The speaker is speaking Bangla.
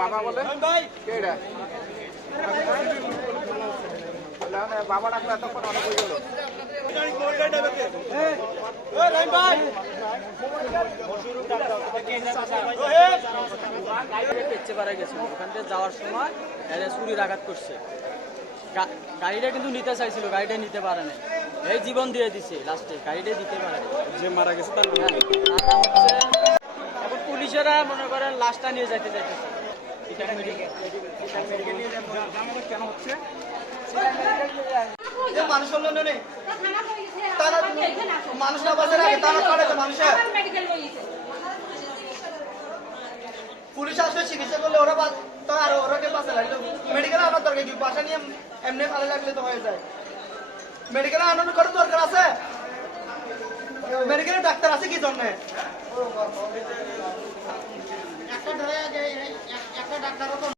বাবা বলে পেচ্ছে গেছিল ওখান থেকে যাওয়ার সময় চুরির আঘাত করছে গাড়িটা কিন্তু নিতে চাইছিল গাড়িটা নিতে পারে নাই। এই জীবন দিয়ে দিছে লাস্টে গাড়িটা দিতে পারে। যে মারা গেছে তার হচ্ছে এখন পুলিশেরা মনে করেন লাশটা নিয়ে যাইতে চাইতেছে। কেন হচ্ছে? মানুষ নেই মানুষ না বাঁচার আগে তারা করে তো মানুষের পুলিশ আসলে চিকিৎসা করলে ওরা আর ওরাকে বাঁচা আনার নিয়ে এমনি ভালো লাগলে তো হয়ে যায়। মেডিকেলে আনন্দ করার দরকার আছে? মেডিকেলে ডাক্তার আছে কি জন্য?